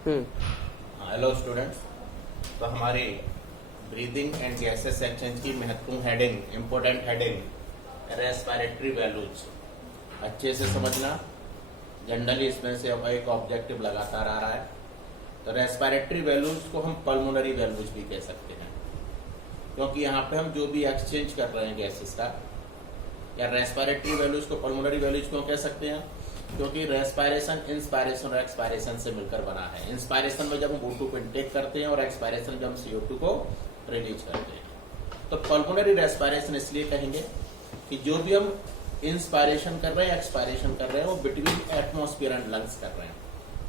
Hello students. तो हमारी breathing and gases section की महत्वपूर्ण heading, important heading respiratory values अच्छे से समझना। जनरली इसमें से एक ऑब्जेक्टिव लगातार आ रहा है। तो रेस्पिरेटरी वैल्यूज को हम पल्मोनरी वैल्यूज भी कह सकते हैं, क्योंकि यहाँ पे हम जो भी एक्सचेंज कर रहे हैं गैसेस का, या रेस्पिरेटरी वैल्यूज को पल्मोनरी वैल्यूज क्यों कह सकते हैं? क्योंकि रेस्पिरेशन इंस्पायरेशन और एक्सपायरेशन से मिलकर बना है। इंस्पायरेशन में जब हम O2 को इनटेक करते हैं और एक्सपायरेशन जब हम CO2 को रिलीज करते हैं। तो पल्मोनरी रेस्पिरेशन इसलिए कहेंगे कि जो भी हम इंस्पायरेशन कर रहे हैं, एक्सपायरेशन कर रहे हैं, वो बिटवीन एटमॉस्फेयर एंड लंग्स कर रहे हैं।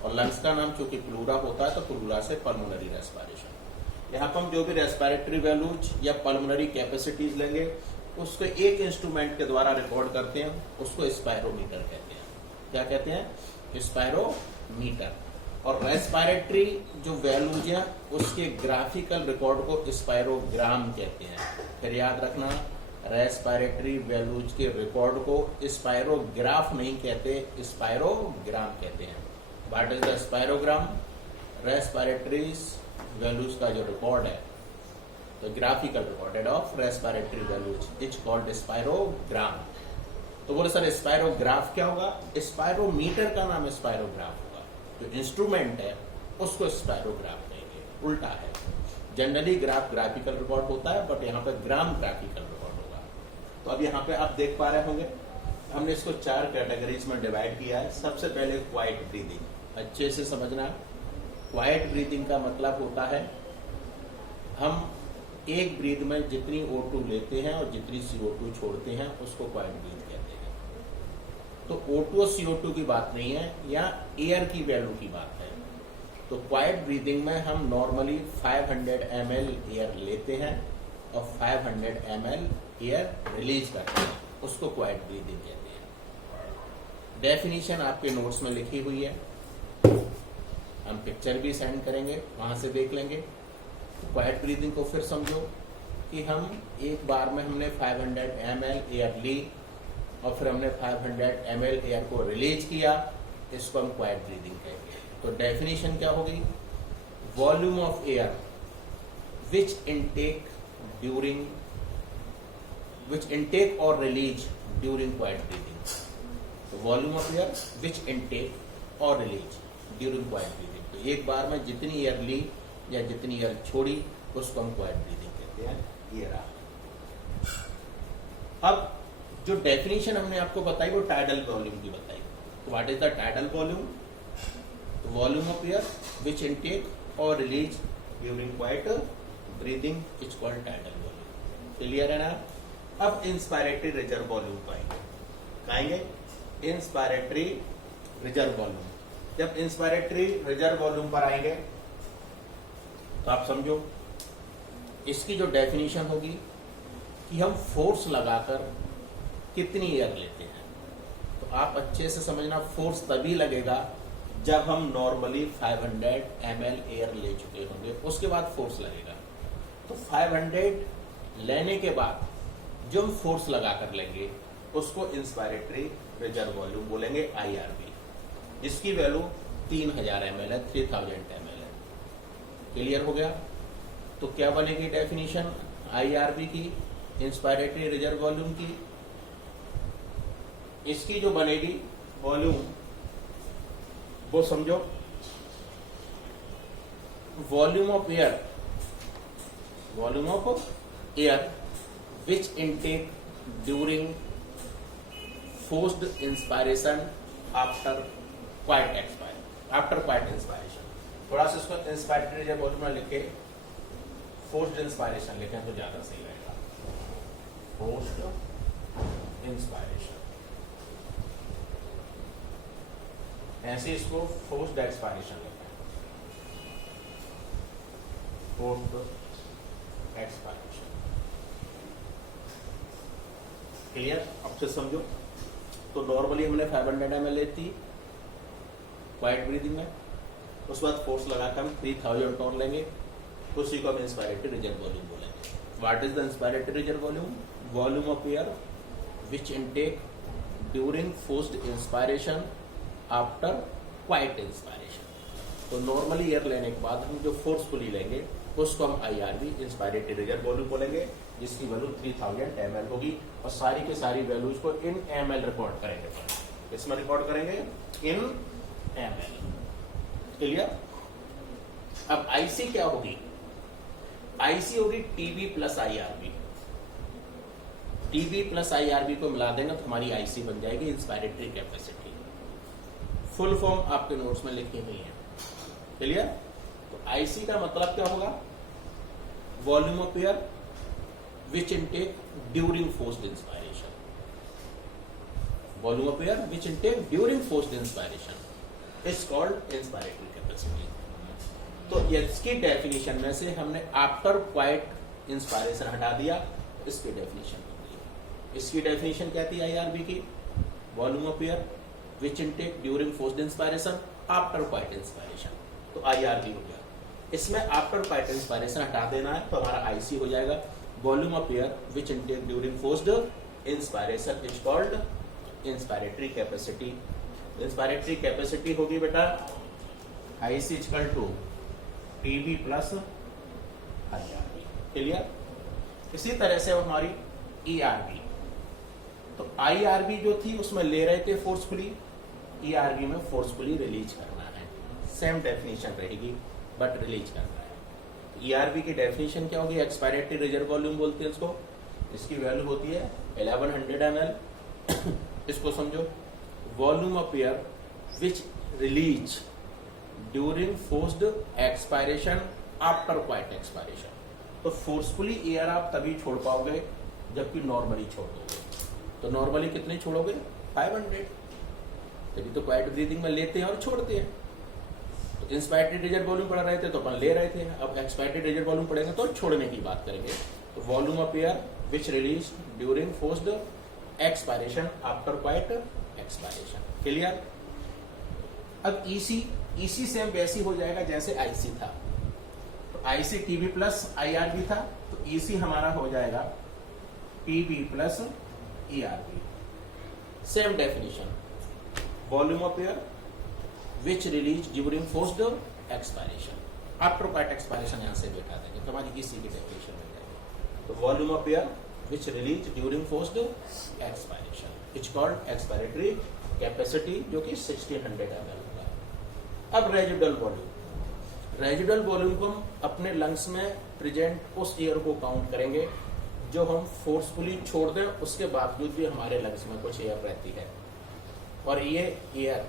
और लंग्स का नाम चूंकि प्लूरा होता है, तो प्लूरा से पल्मोनरी रेस्पिरेशन। यहाँ पर हम जो भी रेस्पिरेटरी वैल्यूज या पल्मोनरी कैपेसिटीज लेंगे, उसको एक इंस्ट्रूमेंट के द्वारा रिकॉर्ड करते हैं, उसको स्पायरोमीटर कहते हैं। क्या कहते हैं? स्पायरोमीटर। और रेस्पिरेटरी जो वैल्यूज हैं, उसके ग्राफिकल रिकॉर्ड को स्पायरोग्राम कहते हैं। फिर याद रखना, रेस्पिरेटरी वैल्यूज के रिकॉर्ड को स्पायरोग्राफ नहीं कहते, स्पायरोग्राम कहते हैं। What is the spirogram? Respiratory values का जो रिकॉर्ड है, तो graphical recorded of respiratory values is called spirogram. तो बोले सर स्पायरोग्राफ क्या होगा? स्पायरोमीटर का नाम स्पायरोग्राफ होगा। जो इंस्ट्रूमेंट है उसको स्पायरोग्राफ कहेंगे। उल्टा है, जनरली ग्राफ ग्राफिकल रिकॉर्ड होता है, बट यहाँ पे ग्राम ग्राफिकल रिकॉर्ड होगा। तो अब यहाँ पे आप देख पा रहे होंगे, हमने इसको 4 कैटेगरीज में डिवाइड किया है। सबसे पहले क्वाइट ब्रीदिंग, अच्छे से समझना। क्वाइट ब्रीदिंग का मतलब होता है हम एक ब्रीथ में जितनी O2 लेते हैं और जितनी CO2 छोड़ते हैं, उसको क्वाइट ब्रीथ कहते हैं। तो O2 और CO2 की बात नहीं है, या एयर की वैल्यू की बात है। तो क्वाइट ब्रीदिंग में हम नॉर्मली 500 ml एयर लेते हैं और 500 ml एयर रिलीज करते हैं, उसको क्वाइट ब्रीदिंग कहते हैं। डेफिनेशन आपके नोट्स में लिखी हुई है, हम पिक्चर भी सेंड करेंगे, वहां से देख लेंगे। क्वाइट ब्रीदिंग को फिर समझो कि हम एक बार में हमने 500 ml एयर ली और फिर हमने 500 ml एयर को रिलीज किया, इसको हम क्वाइट ब्रीदिंग कहेंगे। तो डेफिनेशन क्या होगी? Volume of air which intake और रिलीज ड्यूरिंग क्वाइट ब्रीदिंग। तो volume of air which intake और रिलीज ड्यूरिंग क्वाइट ब्रीदिंग। तो एक बार में जितनी एयर ली या जितनी एयर छोड़ी, उसको हम क्वाइट ब्रीदिंग कहते हैं। ये रहा। अब जो डेफिनेशन हमने आपको बताई, वो टाइडल वॉल्यूम की बताई। तो what is the tidal volume? तो volume of air which intake और release during quiet breathing is called tidal volume. Clear है ना? अब इंस्पायरेटरी रिजर्व वॉल्यूम पाएंगे। Inspiratory reserve volume. जब इंस्पायरेटरी रिजर्व वॉल्यूम पर आएंगे, तो आप समझो इसकी जो डेफिनेशन होगी कि हम फोर्स लगाकर कितनी एयर लेते हैं। तो आप अच्छे से समझना, फोर्स तभी लगेगा जब हम नॉर्मली 500 ml एयर ले चुके होंगे, उसके बाद फोर्स लगेगा। तो 500 लेने के बाद जो हम फोर्स लगाकर लेंगे, उसको इंस्पायरेटरी रिजर्व वॉल्यूम बोलेंगे, IRV, जिसकी वैल्यू 3000 ml है, 3000 ml है। क्लियर हो गया? तो क्या बनेगी डेफिनेशन IRV की, इंस्पायरेटरी रिजर्व वॉल्यूम की? इसकी जो बनेगी वॉल्यूम, वो समझो, volume of air which intake during forced inspiration after quite inspiration. थोड़ा सा इसको इंस्पायरेटरी रिजर्व वॉल्यूम में लिखे, फोर्स्ड इंस्पायरेशन लिखें तो ज्यादा सही रहेगा। फोर्स्ड इंस्पायरेशन, ऐसे इसको फोर्स्ड एक्सपायरेशन लिखें। Forced expiration. क्लियर? अब से समझो। तो नॉर्मली हमने 500 ml लेती क्वाइट ब्रीदिंग में, उस बाद फोर्स लगाकर हम 3000 और लेंगे, उसी को हम इंस्पायरेटरी रिजर्व वॉल्यूम बोलेंगे। What is the inspiratory reserve volume? Volume of air which intake during forced inspiration after quite inspiration. तो नॉर्मली एयर लेने के बाद हम जो फोर्सफुली लेंगे उसको हम IRV इंस्पायरेटरी रिजर्व वॉल्यूम बोलेंगे, जिसकी वैल्यू 3000 ml होगी और सारी की सारी वैल्यूज को इन ml रिकॉर्ड करेंगे। इसमें रिकॉर्ड करेंगे इन ml। क्लियर? अब IC क्या होगी? IC होगी TB plus IRB। TB plus IRB को मिला देंगे तो हमारी IC बन जाएगी इंस्पायरेटरी कैपेसिटी। फुल फॉर्म आपके नोट्स में लिखी हुई है। क्लियर? तो IC का मतलब क्या होगा? Volume of air which intake during forced inspiration. Volume of air which intake during forced inspiration is called inspiratory capacity. तो इसकी डेफिनेशन में से हमने आफ्टर क्वाइट इंस्पायरेशन हटा दिया, इसकी डेफिनेशन बन गई। इसकी डेफिनेशन क्या थी IRB की? Volume of air which intake during forced inspiration after quite inspiration, तो IRB हो गया। इसमें आफ्टर क्वाइट इंस्पायरेशन हटा देना है तो हमारा IC हो जाएगा volume of air which intake during forced inspiration is called inspiratory capacity. Inspiratory capacity होगी बेटा IC equal to TB plus IRB। Clear? इसी तरह से हमारी ERB, तो IRB जो थी उसमें ले रहे थे फोर्सफुली, ERB में फोर्सफुली रिलीज करना है। सेम डेफिनेशन रहेगी बट रिलीज करना है। ERB की डेफिनेशन क्या होगी? एक्सपायरेटरी रिजर्व वॉल्यूम बोलते हैं इसको। इसकी वैल्यू होती है 1100 ml। इसको समझो, volume of air which release during forced expiration after quite expiration. तो फोर्सफुली एयर आप तभी छोड़ पाओगे जबकि नॉर्मली छोड़ दोगे। तो नॉर्मली कितने छोड़ोगे? 500। तभी तो क्वाइट ब्रीदिंग में लेते हैं और छोड़ते हैं। तो इंस्पायरेटरी रिजर्व वॉल्यूम पढ़ रहे थे तो अपन ले रहे थे, अब एक्सपायरेटरी रिजर्व वॉल्यूम पढ़ेंगे तो छोड़ने की बात करेंगे। तो volume of air which release during forced expiration after quite expiration. Clear? अब EC सेम वैसी हो जाएगा जैसे IC था। तो IC TB प्लस IRB था, तो EC हमारा हो जाएगा TB plus ERB। Same definition, volume of air which release during forced expiration after quite expiration यहां से बैठा देंगे तो हमारी EC की डेफिनेशन मिल जाएगी। तो volume of air which release during forced expiration is called expiratory capacity, जो कि 1600 ml होगा। अब रेजिडुअल वॉल्यूम, रेजिडुअल वॉल्यूम को हम अपने लंग्स में प्रेजेंट उस एयर को काउंट करेंगे जो हम फोर्सफुली छोड़ दें, उसके बावजूद भी हमारे लंग्स में कुछ एयर रहती है और ये एयर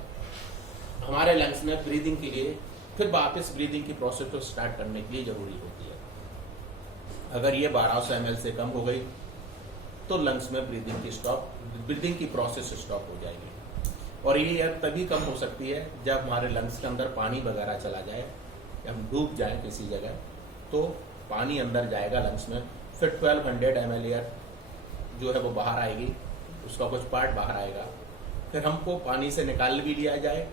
हमारे लंग्स में ब्रीदिंग के लिए, फिर वापस ब्रीदिंग की प्रोसेस को स्टार्ट करने के लिए जरूरी होती है। अगर ये 1200 ml से कम हो गई तो लंग्स में ब्रीदिंग की प्रोसेस स्टॉप हो जाएगी। और ये एयर तभी कम हो सकती है जब हमारे लंग्स के अंदर पानी वगैरह चला जाए या हम डूब जाए किसी जगह, तो पानी अंदर जाएगा लंग्स में, फिर 1200 ml एयर जो है वो बाहर आएगी, उसका कुछ पार्ट बाहर आएगा, फिर हमको पानी से निकाल भी लिया जाए,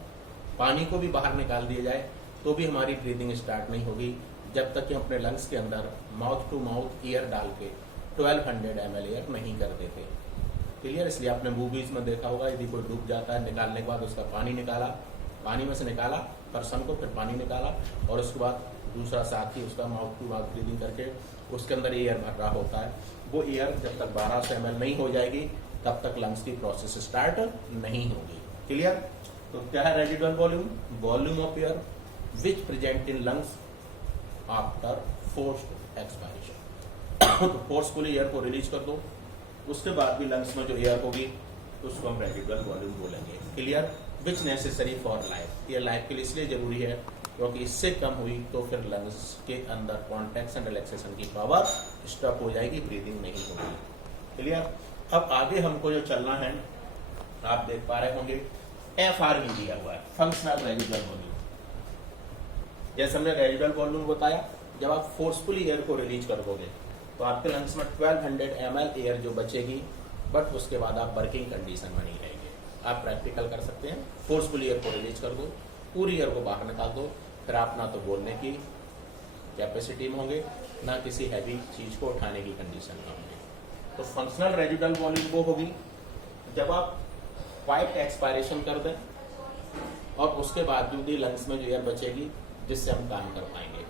पानी को भी बाहर निकाल दिया जाए तो भी हमारी ब्रीदिंग स्टार्ट नहीं होगी जब तक कि हम अपने लंग्स के अंदर माउथ टू माउथ एयर डाल के 1200 ml एयर नहीं कर देते। क्लियर? इसलिए आपने मूवीज में देखा होगा, यदि कोई डूब जाता है, निकालने के बाद उसका पानी निकाला, पानी में से निकाला पर्सन को, फिर पानी निकाला और उसके बाद दूसरा साथी उसका माउथ टू माउथ ब्रीदिंग करके उसके अंदर एयर भर रहा होता है। वो एयर जब तक 1200 ml नहीं हो जाएगी तब तक लंग्स की प्रोसेस स्टार्ट नहीं होगी। क्लियर? तो क्या है residual volume? Volume of air which present in lungs after forced expiration. तो फोर्सफुली एयर को रिलीज कर दो, उसके बाद भी लंग्स में जो एयर होगी उसको हम रेजिडुअल वॉल्यूम बोलेंगे। Clear? Which necessary for life, ये लाइफ के लिए इसलिए जरूरी है क्योंकि इससे कम हुई तो फिर लंग्स के अंदर कॉन्ट्रैक्शन रिलैक्सेशन की पावर स्टॉप हो जाएगी, ब्रीदिंग नहीं होगी। क्लियर? अब आगे हमको जो चलना है, आप देख पा रहे होंगे FRV दिया हुआ है, फंक्शनल रेजिडुअल वॉल्यूम। जैसे हमने रेजिडुअल वॉल्यूम बताया, जब आप फोर्सफुली एयर को रिलीज कर दोगे तो आपके लंग्स में 1200 ml एयर जो बचेगी, बट उसके बाद आप वर्किंग कंडीशन में नहीं रहेंगे। आप प्रैक्टिकल कर सकते हैं, फोर्सफुली एयर को रिलीज कर दो, पूरी एयर को बाहर निकाल दो, फिर आप ना तो बोलने की कैपेसिटी में होंगे ना किसी हैवी चीज को उठाने की कंडीशन में होंगे। तो फंक्शनल रेजिडुअल वॉल्यूम वो होगी जब आप क्वाइट एक्सपायरेशन कर दें और उसके बावजूद ही लंग्स में जो एयर बचेगी जिससे हम काम कर पाएंगे।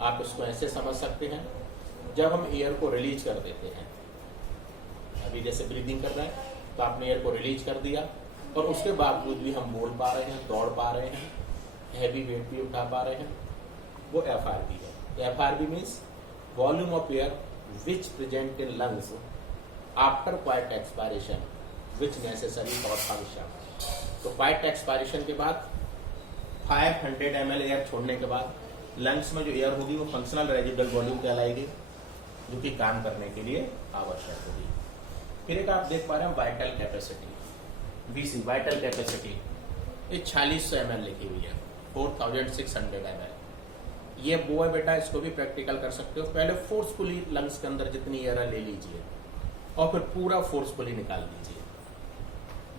आप इसको ऐसे समझ सकते हैं, जब हम एयर को रिलीज कर देते हैं, अभी जैसे ब्रीदिंग कर रहे हैं तो आपने एयर को रिलीज कर दिया और उसके बावजूद भी हम बोल पा रहे हैं, दौड़ पा रहे हैं, हैवी वेट भी उठा पा रहे हैं, वो FRB है। FRB means volume of air which present in lungs after quite expiration which necessary for function. तो क्वाइट एक्सपायरेशन के बाद 500 ml एयर छोड़ने के बाद लंग्स में जो एयर होगी वो फंक्शनल रेजिडुअल वॉल्यूम कहलाएगी, जो कि काम करने के लिए आवश्यक होगी। फिर एक आप देख पा रहे हैं vital capacity, VC vital capacity, ये 4600 ml लिखी हुई है, 4600 ml। ये वो है बेटा, इसको भी प्रैक्टिकल कर सकते हो। पहले फोर्सफुली लंग्स के अंदर जितनी एयर है ले लीजिए और फिर पूरा फोर्सफुली निकाल लीजिए,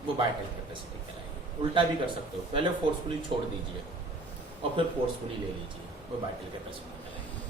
वो वाइटल कैपेसिटी कहलाएगी। उल्टा भी कर सकते हो, पहले फोर्सफुली छोड़ दीजिए और फिर फोर्सफुली ले लीजिए, वो वाइटल कैपेसिटी।